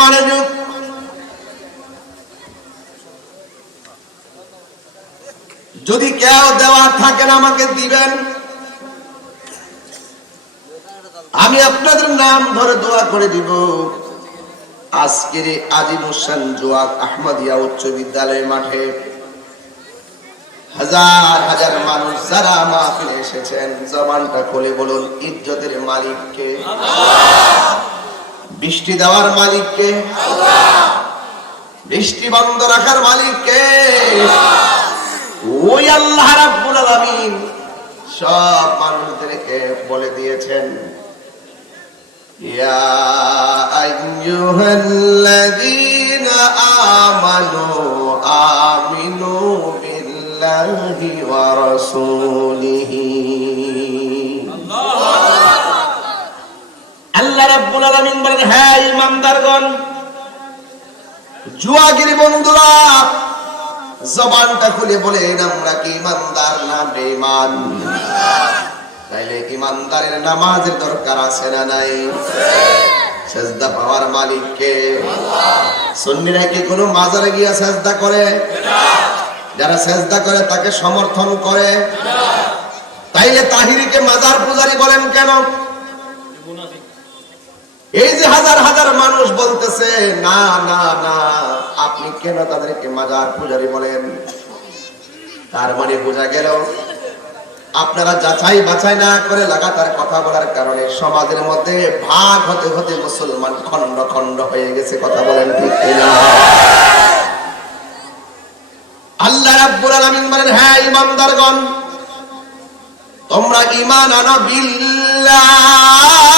মনোযোগ যদি কেউ দেওয়ার থাকেন আমাকে দিবেন। আমি আপনাদের নাম ধরে দোয়া করে দিব। আজকের আজিম হোসেন জোয়াক আহমদিয়া উচ্চ বিদ্যালয় মাঠে হাজার হাজার মানুষ যারা মাহফিলে এসেছেন, জবানটা খুলে বলুন, ইজ্জতের মালিককে। বৃষ্টি দেওয়ার মালিককে। বৃষ্টি বন্ধ রাখার মালিককে। ওই আল্লাহ রাব্বুল আলামিন সব মানুষদেরকে বলে দিয়েছেন, ইয়া আইয়ুহাল্লাযীনা আমানু আমিনু বিল্লাহি ওয়া রাসূলিহি। আল্লাহ রাব্বুল আলামিন বলেন হ্যাঁ ইমানদারগণ জুয়াগিরি বন্ধুরা, জবানটা খুলে আমরা কি ইমানদার না বেঈমান? তাইলে ইমানদারের নামাজের দরকার আছে না নাই? সেজদা পাওয়ার মালিক কে? কি কোনো মাজারে গিয়া সেজদা করে? যারা সেজদা করে, তাকে সমর্থন করে? তাইলে তাহিরিকে মাজার পূজারি বলেন কেন? এই যে হাজার হাজার মানুষ বলতেছে, না না না, আপনি কেন তাদেরকে মাজার পূজারি বলেন? তার মানে বোঝা গেল, আপনারা যাচাই বাছাই না করে লাগাতার কথা বলার কারণে সমাজের মধ্যে ভাগ হতে হতে মুসলমান খন্ড খন্ড হয়ে গেছে, কথা বলেন ঠিক কিনা? আল্লাহ রাব্বুল আলামিন বলেন হ্যাঁ ইমানদারগণ, তোমরা ঈমান আনো বিল্লাহ।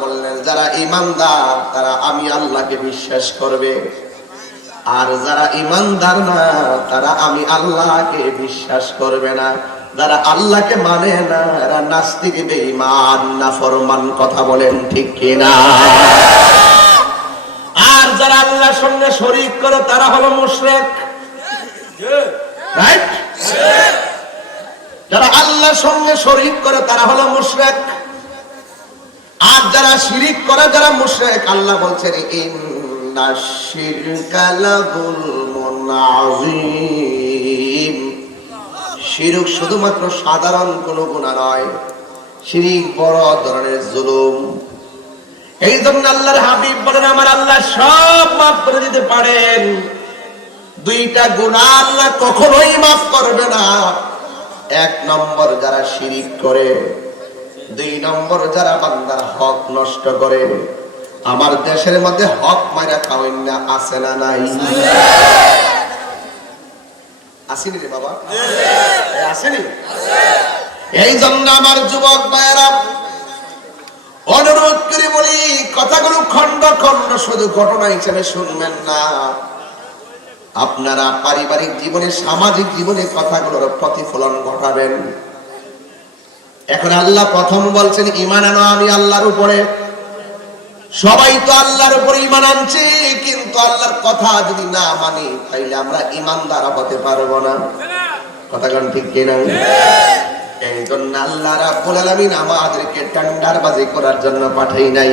বললেন, যারা ইমানদার, তারা আমি বিশ্বাস করবে। আর যারা ইমানদার না, তারা আমি বিশ্বাস করবে না। যারা আল্লাহকে মানে না ফরমান কথা বলেন ঠিক কিনা? আর যারা আল্লাহর সঙ্গে শরীক করে, তারা হলো মুশরিক। রাইট যারা আল্লাহর সঙ্গে শরীক করে, তারা হলো মুশরিক। আর যারা শিরিক করে, যারা মুশরিক, আল্লাহ বলছেন শিরকা শুধুমাত্র সাধারণ কোনো গুনাহ নয়, শিরিক বড় ধরনের জুলুম। এই জন্য আল্লাহর হাবিব বলেন, আমার আল্লাহ সব মাফ করে দিতে পারেন। দুইটা গুনাহ আল্লাহ কখনোই মাফ করবে না। এক নম্বর যারা শিরিক করে, দুই নম্বর যারা বান্দার হক নষ্ট করে, আমার দেশের মধ্যে হক মাইরা খাওয়েন না, আছে না নাই? আসেনি রে বাবা? আসেনি? এই জন্য আমার যুবক ভাইয়েরা, অনুরোধ করে বলি, কথাগুলো খন্ড খন্ড শুধু ঘটনা হিসেবে শুনবেন না। আপনারা পারিবারিক জীবনে, সামাজিক জীবনে কথাগুলোর প্রতিফলন ঘটাবেন। এখন আল্লাহ প্রথম বলছেন ইমান আনো আমি আল্লাহর উপরে। সবাই তো আল্লাহর উপরে ইমান আনছে, কিন্তু আল্লাহর কথা যদি না মানি, তাইলে আমরা ইমানদার হতে পারব না। কথাগণ ঠিক কিনা? এই জন্য আল্লাহ আমাদেরকে টেন্ডারবাজি করার জন্য পাঠাই নাই।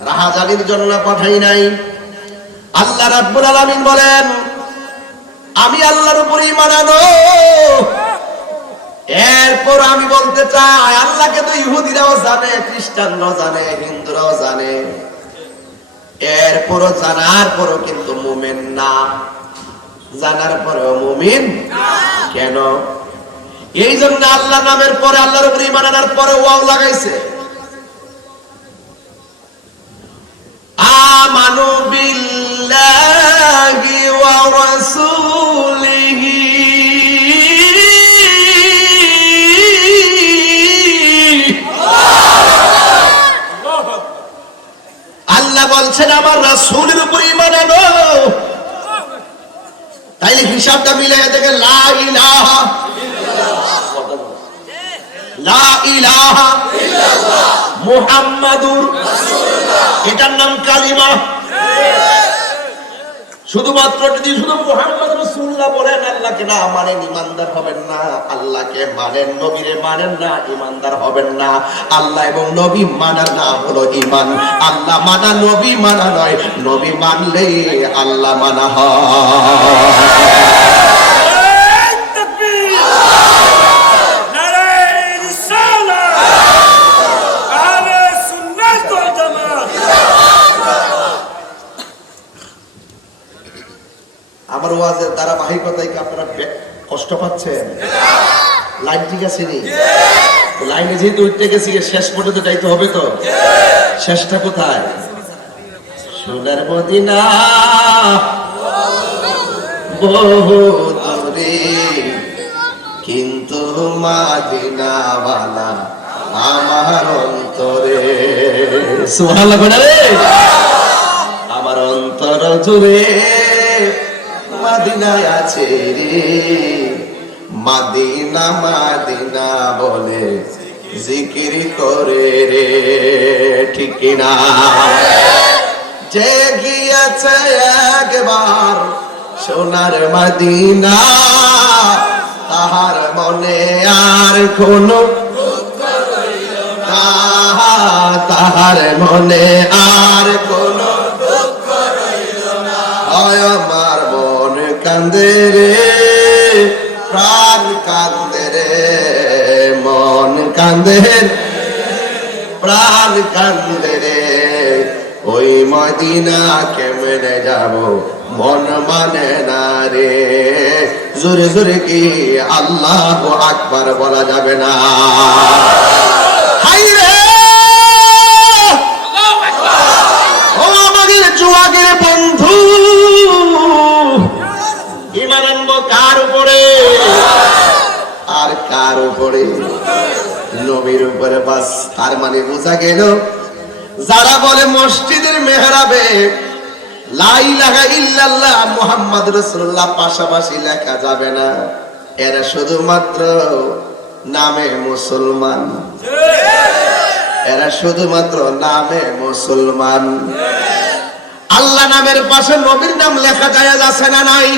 রাহাজানির জন্য পাঠাই নাই। আল্লাহ রাব্বুল আলামিন বলেন, আমি আল্লাহর উপর ঈমান আনো। এরপর আমি বলতে চাই, আল্লাহকে তো ইহুদিরাও জানে, খ্রিস্টানরাও জানে, হিন্দুরাও জানে। এরপরও জানার পরও কিন্তু মুমিন না। জানার পরেও মুমিন কেন? এই জন্য আল্লাহ নামের পরে, আল্লাহর উপর ঈমান আনার পরে ওয়াও লাগাইছে। আমানু আমার রাসুলের উপর ইমান আনো। তাইলে হিসাবটা মিলে দেখে লা এটার নাম কালিমা। শুধুমাত্র যদি শুধু মোহাম্মদ রসুল্লাহ বলেন, আল্লাহকে না মানেন ইমানদার হবেন না। আল্লাহকে মানেন, নবীরে মানেন না ইমানদার হবেন না। আল্লাহ এবং নবী মানা না হলো ইমান আল্লাহ মানা, নবী মানা নয়। নবী মানলে আল্লাহ মানা হয়। আমার ওয়াজের ধারাবাহিকতায় কি আপনারা কষ্ট পাচ্ছেন? লাইন ঠিক আছে নি? লাইনে যেহেতু উঠতে গেছি শেষ পর্যন্ত যাইতে হবে তো? শেষটা কোথায়? সোনার মদিনা। বহু দূরে, কিন্তু মাদিনাওয়ালা আমার অন্তরে। রে! আমার অন্তর জুড়ে। মাদিনায় আছে রে। মাদিনা মাদিনা বলে জিকির করে রে। কিনা? যে গিয়েছে একবার সোনার মাদিনা। তাহার মনে আর কোন না, তাহার মনে আর কোনো হয় আমার মন কান্দে রে প্রাণ কান্দে রে মন কান্দে প্রাণ কান্দে রে ওই মদিনা কেমনে যাব মন মানে না রে। জোরে জোরে কি আল্লাহ আকবার বলা যাবে না? হাই রে! ও আমাদের জুয়াগের কার উপরে নবীর উপরে বাস। তার মানে বোঝা গেল যারা বলে মসজিদের মেহরাবে লাইলাহা ইল্লাল্লাহ মুহাম্মদ রাসূলুল্লাহ পাশাপাশি লেখা যাবে না। এরা শুধুমাত্র নামে মুসলমান। এরা শুধুমাত্র নামে মুসলমান। আল্লাহ নামের পাশে নবীর নাম লেখা যায় আছে না নাই?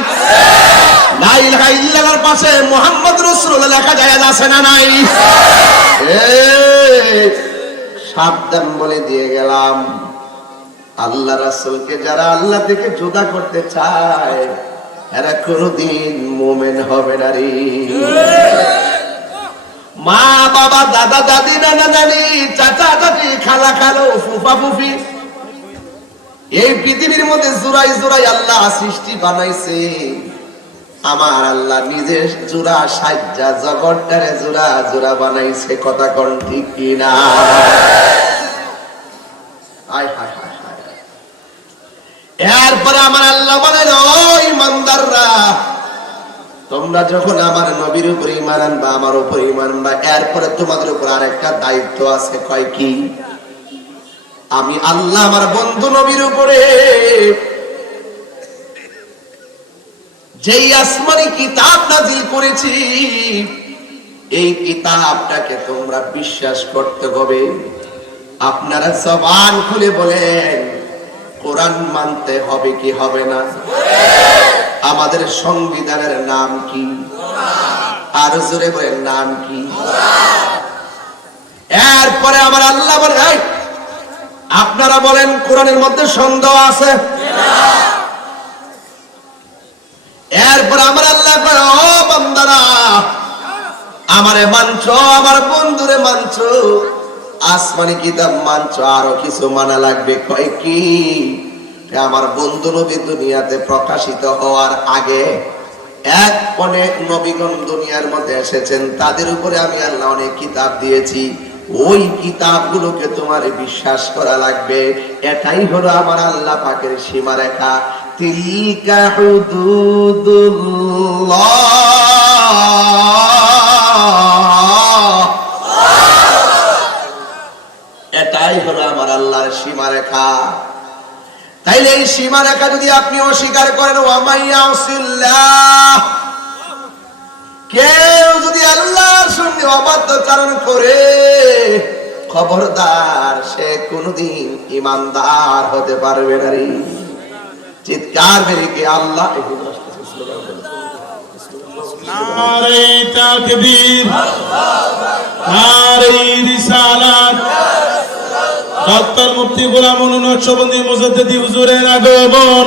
লা ইলাহা ইল্লাল্লাহর পাশে মুহাম্মদ রাসূলুল্লাহ লেখা যায় আছে না নাই? সাবধান বলে দিয়ে গেলাম। আল্লাহ রাসূলকে যারা আল্লাহ থেকে জুদা করতে চায়, এরা কোনোদিন মোমেন হবে না রে। মা, বাবা, দাদা, দাদি, নানা, নানি, চাচা, চাচি, খালা, খালো, ফুফা, ফুফি এই পৃথিবীর মধ্যে জোড়াই জোড়াই আল্লাহ সৃষ্টি বানাইছে। আমার আল্লাহ নিজের জোড়া, সাজ্জা, জগৎটারে জোড়া জোড়া বানাইছে। কথা কোন ঠিক কিনা? এরপরে আমার আল্লাহ বলেন, ওই ইমানদাররা, তোমরা যখন আমার নবীর উপর ইমান আনবা, আমার উপর ইমান আনবা, এরপরে তোমাদের উপর আরেকটা দায়িত্ব আছে। কয় কি? আমি আল্লাহ আমার বন্ধু নবীর উপরে যেই আসমানি কিতাব নাজিল করেছি এই কিতাবটাকে তোমরা বিশ্বাস করতে হবে। আপনারা জবান খুলে বলেন কোরআন মানতে হবে কি হবে না? আমাদের সংবিধানের নাম কি? আর জোরে বলেন নাম কি? এরপরে আমার আল্লাহ বলে "এই, আপনারা বলেন কোরআনের মধ্যে সন্দেহ আছে? এরপর আমার আল্লাহ ও বান্দারা, আমারে মানছ, আমার বন্ধুরে মানছ, আসমানি কিতাব মানছ, আরও কিছু মানা লাগবে। কয় কি? আমার বন্ধু নবী দুনিয়াতে প্রকাশিত হওয়ার আগে এক অনেক নবীগণ দুনিয়ার মধ্যে এসেছেন। তাদের উপরে আমি আল্লাহ অনেক কিতাব দিয়েছি। ওই কিতাবগুলোকে তোমার বিশ্বাস করা লাগবে। এটাই হলো আমার আল্লাহ পাকের সীমারেখা। তিলকা এটাই হলো আমার আল্লাহর সীমারেখা। তাইলে এই সীমা রেখা যদি আপনি অস্বীকার করেন ওয়ামাইয়াউসিল্লাহ কেউ যদি আল্লাহর সঙ্গে অবাধ্যচারণ করে, খবরদার সে কোনদিন ইমানদার হতে পারবে না রে। চিৎকার বেরিয়ে আল্লাহ নারে তাকবীর, নারে রিসালাত। ডক্টর মুফতি গোলাম মনু নকশবন্দি মুজাদ্দিদি হুজুরের আগমন।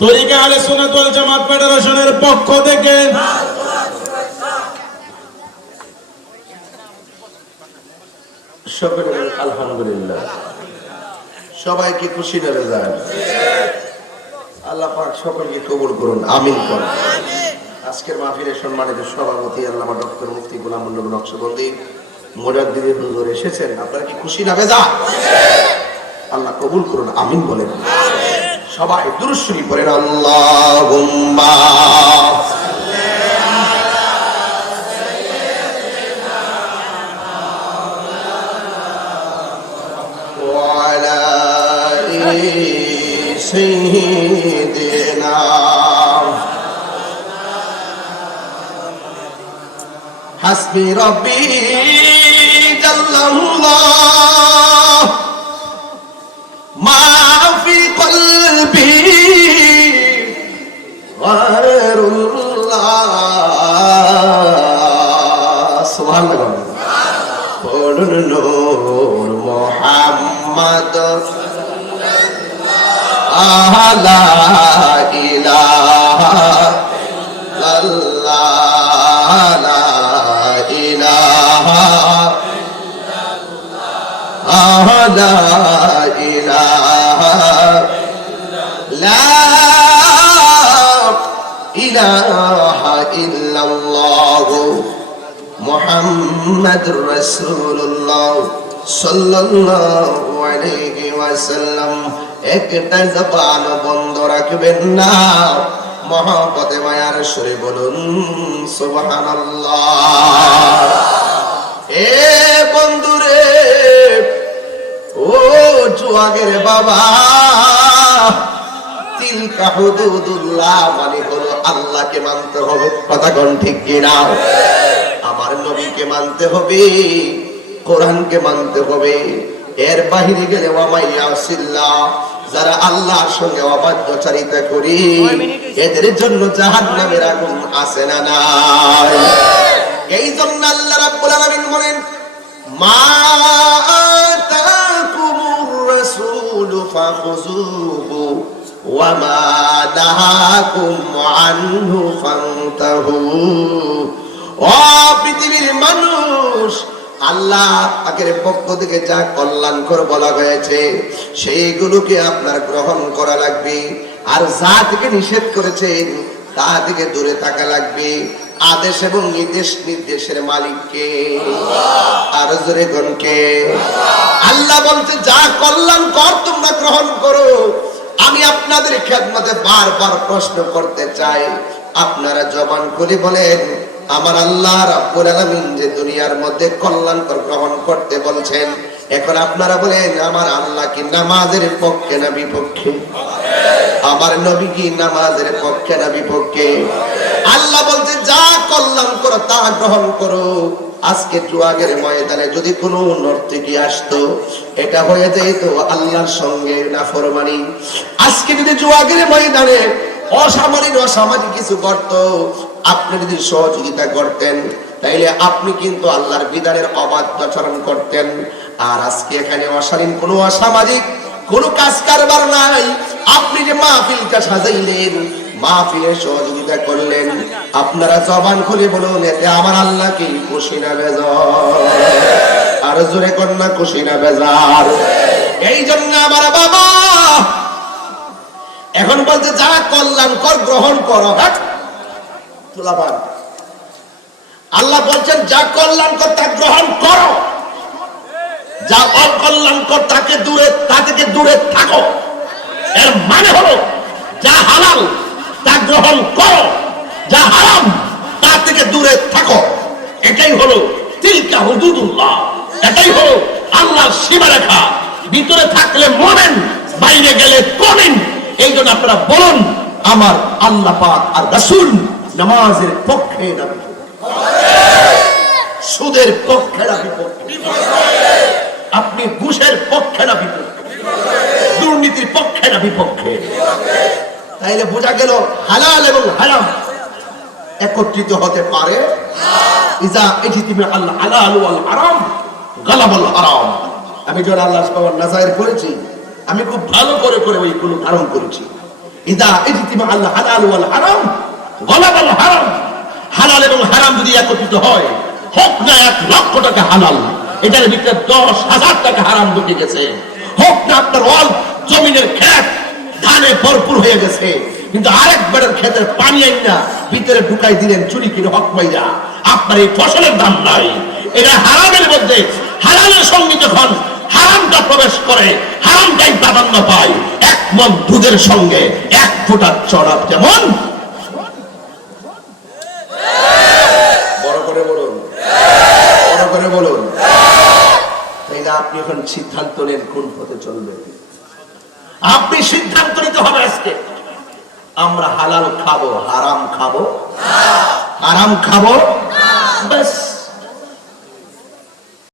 তরিকা আলে জামাত ফেডারেশনের পক্ষ থেকে কবুল করুন, আমিন আজকের সভাপতি আল্লামা ডক্টর গোলাম নকশবন্দি মোজাদ্দিদি হুজুর এসেছেন। আপনারা কি খুশি না বেজা আল্লাহ কবুল করুন, আমিন বলেন। সবাই দুরুশ্বরী পড়েন আল্লাহুম্মা وعلى آل سيدنا حسبي ربي جل الله আল্লাহ পড়ুন নূর মোহাম্মদ আলা ইলাহা ইলাহা আলা মোহাম্মদ রসুল্লাহ সাল্লাল্লাহু আলাইহি ওয়াসাল্লাম, একটা জবান বন্ধ রাখবেন না। মহাপতে মায়ার সুরে বলুন, সুবহানাল্লাহ। এ বন্ধুরে, ও জুয়াগের বাবা মানে আল্লাহকে মানতে হবে। কথা ঠিক কিনা? আমার নবীকে মানতে হবে, কোরআনকে মানতে হবে। এর বাহিরে গেলে যারা আল্লাহর সঙ্গে অবাধ্যচারিতা করি, এদের জন্য জাহান্নামের আগুন আছে না নাই? এই জন্য আল্লাহ রাব্বুল আলামিন বলেন, মা আতাকুমুর রাসূলু ফাখুযুহু পৃথিবীর মানুষ, আল্লাহ পাকের পক্ষ থেকে যা কল্যাণকর বলা হয়েছে, সেইগুলোকে আপনার গ্রহণ করা লাগবে। আর যা থেকে নিষেধ করেছেন, তা থেকে দূরে থাকা লাগবে। আদেশ এবং নির্দেশ নির্দেশের মালিককে। আর জোরে আল্লাহ বলতে যা কল্যাণ কর তোমরা গ্রহণ করো আমি আপনাদের খেদমতে বারবার প্রশ্ন করতে চাই। আপনারা জবান করে বলেন, আমার আল্লাহ রাব্বুল আলামিন যে দুনিয়ার মধ্যে কল্যাণকর গ্রহণ করতে বলছেন, এখন আপনারা বলেন, আমার আল্লাহ কি নামাজের পক্ষে না বিপক্ষে? আমার নবী কি নামাজের পক্ষে না বিপক্ষে? আল্লাহ বলছে, যা কল্যাণ করো তা গ্রহণ করো আজকে জুয়াগের ময়দানে যদি কোনো নর্তকী আসতো, এটা হয়ে যেত আল্লাহর সঙ্গে না ফরমানি আজকে যদি জুয়াগের ময়দানে অসামরিক অসামাজিক কিছু করত, আপনি যদি সহযোগিতা করতেন, তাইলে আপনি কিন্তু আল্লাহর বিধানের অবাধ্য আচরণ করতেন। আর আজকে এখানে অশালীন কোনো অসামাজিক কোন কাজ কারবার নাই। আপনি যে মাহফিলটা সাজাইলেন, মাহফিলের সহযোগিতা করলেন, আপনারা জবান খুলে বলুন, এতে আমার আল্লাহ কি খুশি না বেজার। আর জোরে কন্যা খুশি না বেজার। এই জন্য আমার বাবা, এখন বলছে, যা কল্যাণকর গ্রহণ করো হ্যাঁ? তুলাবান আল্লাহ বলছেন, যা কল্যাণকর তা গ্রহণ করো। যা অকল্যাণ কর, তাকে দূরে তা থেকে দূরে থাকো। এর মানে হলো, যা হালাল, তা গ্রহণ করো। যা হারাম, তা থেকে দূরে থাকো। এটাই হলো তিলকা হুদুদুল্লাহ। এটাই হলো আল্লাহর সীমারেখা। ভিতরে থাকলে মনেন বাইরে গেলে কমেন। এই জন্য আপনারা বলুন, আমার আল্লাহ পাক আর রাসূল নামাজের পক্ষে না। সুদের পক্ষে না আপনি ঘুষের পক্ষে না বিপক্ষে দুর্নীতির পক্ষে না বিপক্ষে? তাইলে বোঝা গেল হালাল এবং হারাম একত্রিত হতে পারে। আমি যখন আল্লাহ সুবহান করেছি, আমি খুব ভালো করে করে ওইগুলো ধারণ করেছি। আপনার অল জমিনের ক্ষেত ধানে ভরপুর হয়ে গেছে। কিন্তু আরেক বেড়ের ক্ষেতের পানি আইন ভিতরে ঢুকাই দিলেন চুরি কিনে হক পাইয়া আপনার এই ফসলের দাম নাই। এটা হারামের মধ্যে হারামের সঙ্গে যখন হারামটা প্রবেশ করে হারামটাই প্রাধান্য পায়, এক মন দুধের সঙ্গে এক ফোঁটা চড়াপ যেমন। আপনি এখন সিদ্ধান্ত নেন কোন পথে চলবে আপনি সিদ্ধান্ত নিতে হবে আজকে। আমরা হালাল খাব হারাম খাব। হারাম। খাব? ব্যাস।